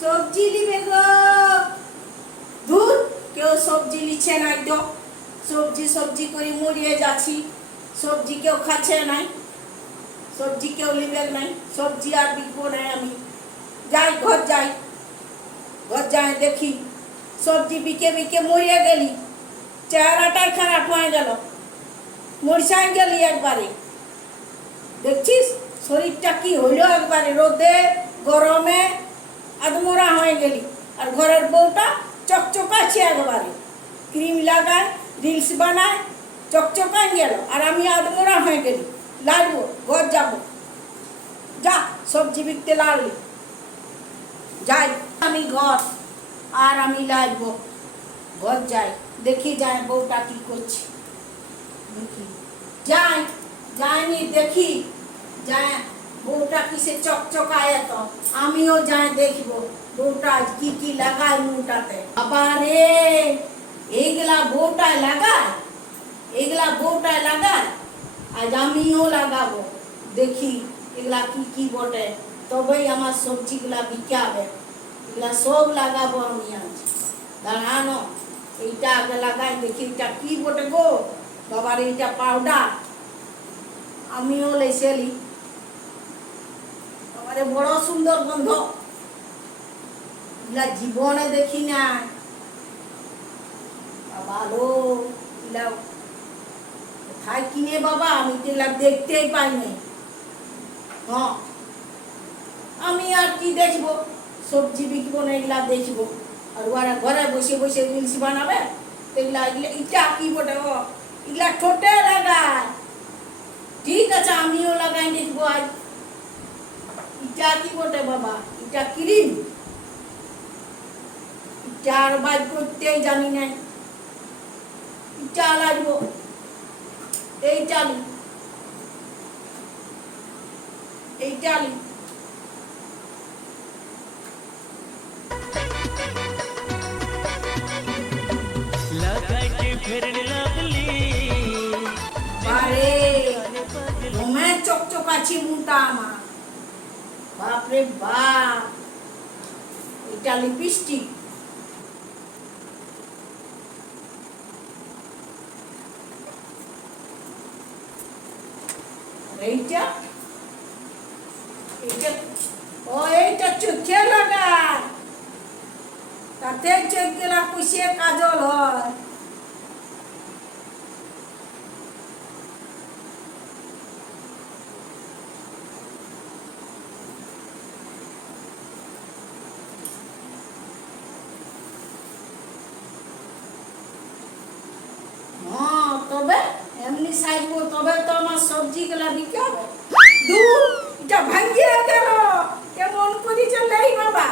সবজি নিবে গো। ধুর, কেউ সবজি নিচ্ছে নাই তো। সবজি সবজি করে মরিয়ে যাচ্ছি। সবজি কেউ খাচ্ছে নাই, সবজি কেউ নিবে নাই। সবজি আর বিকবো নাই আমি। যাই ঘর যাই, ঘর যাই দেখি সবজি বিকে বিকে মরিয়ে গেলি। চেহারাটাই খারাপ হয়ে গেল, মরসাই গেলি একবারে। দেখছিস শরীরটা কি হইলো, একবারে রোদে গরমে আদমরা হয়ে গেলি। আর ঘরের বউটা চকচকাচ্ছে একবারে, ক্রিম লাগায়, রিলস বানায়, চকচকায় গেল। আর আমি আদমরা হয়ে গেলি, লাগবো ঘর যাব। যা সবজি বিকতে লাগলি, যাই আমি ঘর। আর আমি লাগবো ঘর যাই, দেখি যায় বউটা কি করছে। দেখি যাই, যাইনি দেখি যায় বউটা কিসে চকচকায় এত। আমিও যাই দেখবো বউটা কি কি লাগায় মুখটাতে। বাবা রে, এইগুলা বউটায় লাগায়, এগুলা বউটায় লাগায়। আজ আমিও লাগাবো, দেখি এগুলা কি কি বটে, তবেই আমার সবজিগুলা বিকাবে। এগুলা সব লাগাবো আমি আজ। দাঁড়ানো, এইটা আগে লাগাই দেখি এটা কি বটে গো। বাবার এইটা পাউডার, আমিও লেসেলি। বাবারে বড় সুন্দর গন্ধ, এগুলা জীবনে দেখি না। বাবা লো, এগুলা কোথায় কিনে বাবা, আমি তো এগুলা দেখতেই পাই নাই। হ্যাঁ, আমি আর কি দেখবো, সবজি বিকবো না, এগুলা দেখবো। আর ওরা ঘরে বসে বসে রিলস বানাবে। এগুলা এগুলা ইটা কি বটে গো, এগুলা ঠোঁটে লাগায়। ঠিক আছে, আমিও লাগাই দেখবো আজ। ইটা কি বটে বাবা, ইটা ক্রিম। ইটা আর বাই করতেই জানি না। ইটা লাগবো, এইটা লি, এইটা লি। বারে ঘুমে চকচকাছি মুখটা আমার। বাপরে বাপ, এটা লিপস্টিক। এইটা এইটা ও এইটা চোখে লাগায়, তাতে চোখ গেলা পুষিয়ে কাজল হয়। তবে এমনি সাইজবো, তবে তো আমার সবজি গুলা বিকাবো। দূর, এটা ভাঙ্গিয়ে গেল, কেমন করি চলে এই বাবা।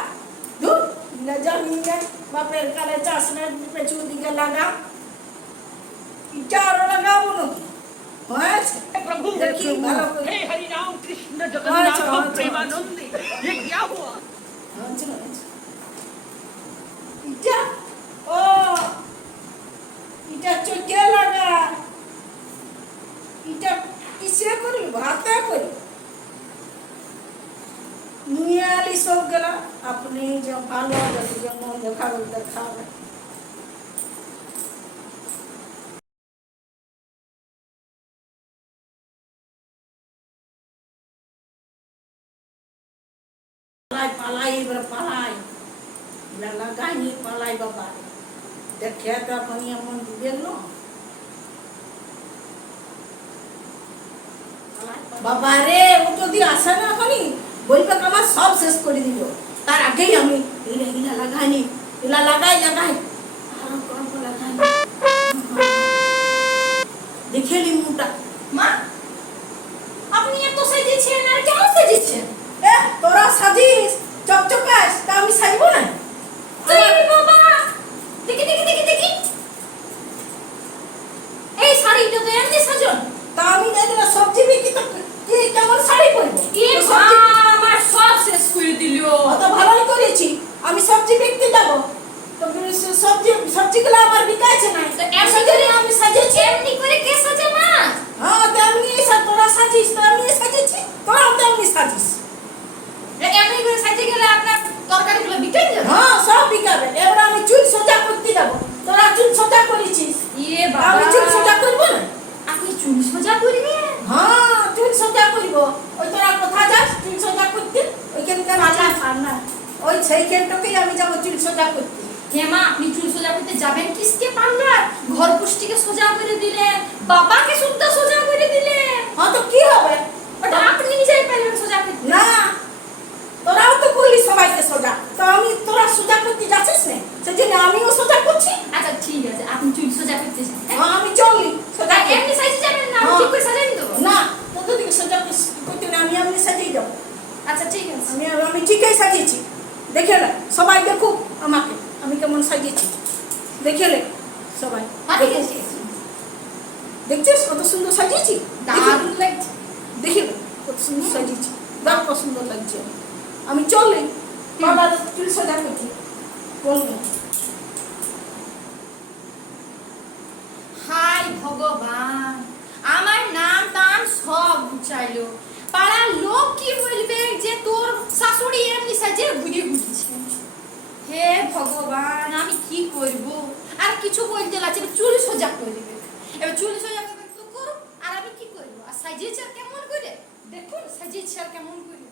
দূর, না জানি না, বাপের কালে চাষ না পেছু দিকে লাগা। এটা আরো লাগাবো নাকি হয়েছে? प्रभु দেখি ভালো করে। हे हरि राम कृष्ण जगन्नाथ प्रेमानंद ये क्या हुआ? এটা ও, এটা চোখে লাগা। এটা কিসে করি, ভাতে করি। নিয়ে আলি সব গেলা, আপনি যে ভালো যেমন দেখাবেন দেখাবে। পালাই পালাই, এবার পালাই, লাগাইনি পালাই বাবা। দেখে তো এখন এমন ডুবেল না বাবা রে। ও যদি আসে না এখনই, বলবে আমার সব শেষ করে দিল। তার আগেই আমি এগুলা লাগাইনি, এগুলা লাগাই লাগাই আরো কম লাগাই। দেখে নি মুখটা। মা, আপনি এত সাজিয়েছেন আর কেমন সাজিয়েছেন? এ তোরা সাজিস চকচকাস, তা আমি সাজবো না? এই বাবা, দেখি দেখি দেখি দেখি, এই শাড়িটা তো এমনি সাজন। তা আমি এগুলা সবজি বিকি তো কি কেমন শাড়ি পরবো? এ মা, আমার সব শেষ করে দিল। অত ভালোই করেছি, আমি সবজি বিকতে যাবো তো সবজিগুলো আমার বিকাইছে না। তো এমনি করে আমি সাজিয়েছি। এমনি করে কে সাজে মা? হ্যাঁ, তেমনি তোরা সাজিস, তো আমি সাজিয়েছি, তোরাও তেমনি সাজিস। এমনি করে সাজিয়ে গেলে আপনার তরকারিগুলো বিকেই যাবে। হ্যাঁ সব বিকাবে। এবার আমি চুল সোজা করতে যাবো, তোরা চুল সোজা করেছিস, ইয়ে আমি বাবা, চুল সোজা করবো না? আপনি চুল সোজা করবেন? হ্যাঁ চুল সোজা করবো। ওই তোরা কোথায় যাস চুল সোজা করতে? ওইখানকার পার্লার, পার্লার। ওই সেইখানটাকেই আমি যাবো চুল সোজা করতে। হেমা, আপনি চুল সোজা করতে যাবেন কিসকে পার্লার? ঘর পুষ্টিকে সোজা করে দিলেন, বাবাকে শুদ্ধ সোজা করে দিলেন। হ্যাঁ তো কি হবে? ওটা আপনি নিজেই পারবেন সোজা করতে। না তোরাও তো করলি সবাইকে সোজা, তো আমি তোরা সোজা করতে যাচ্ছিস না, সেজন্য আমিও সোজা করছি। আচ্ছা ঠিক আছে, আপনি চুল সোজা করতে চান? হ্যাঁ আমি চললি সোজা আর করতে। এমনি সাইজে যাবেন না, আমি হ্যাঁ। ঠিক করে সাজাই দেবো? না তোদের দিকে সোজা করতে না, আমি সাজিয়ে যাবো। আচ্ছা ঠিক আছে। আমি ঠিকই সাজিয়েছি, দেখে নে সবাই দেখুক আমাকে আমি কেমন সাজিয়েছি, দেখে নে সবাই হ্যাঁ ঠিক দেখুক। আছে, ঠিক আছে। দেখছিস কত সুন্দর সাজিয়েছি? দারুণ লাগছে। দেখে নে কত সুন্দর সাজিয়েছি, দাম কত সুন্দর লাগছে। আমি চললি বাবার চুল সোজা করছি বলবো। হাই ভগবান, আমার নাম টাম সব চাইলো, পাড়ার লোক কি বলবে যে তোর শাশুড়ি এমনি সাজে ঘুরে ঘুরছে। হে ভগবান, আমি কি করব? আর কিছু বলতে লাগছে না, চুল সোজা করবে। এবার চুল সোজা করবে তো করো, আর আমি কি করবো? আর সাজিয়েছে আর কেমন করে দেখুন, সাজিয়েছে আর কেমন করে।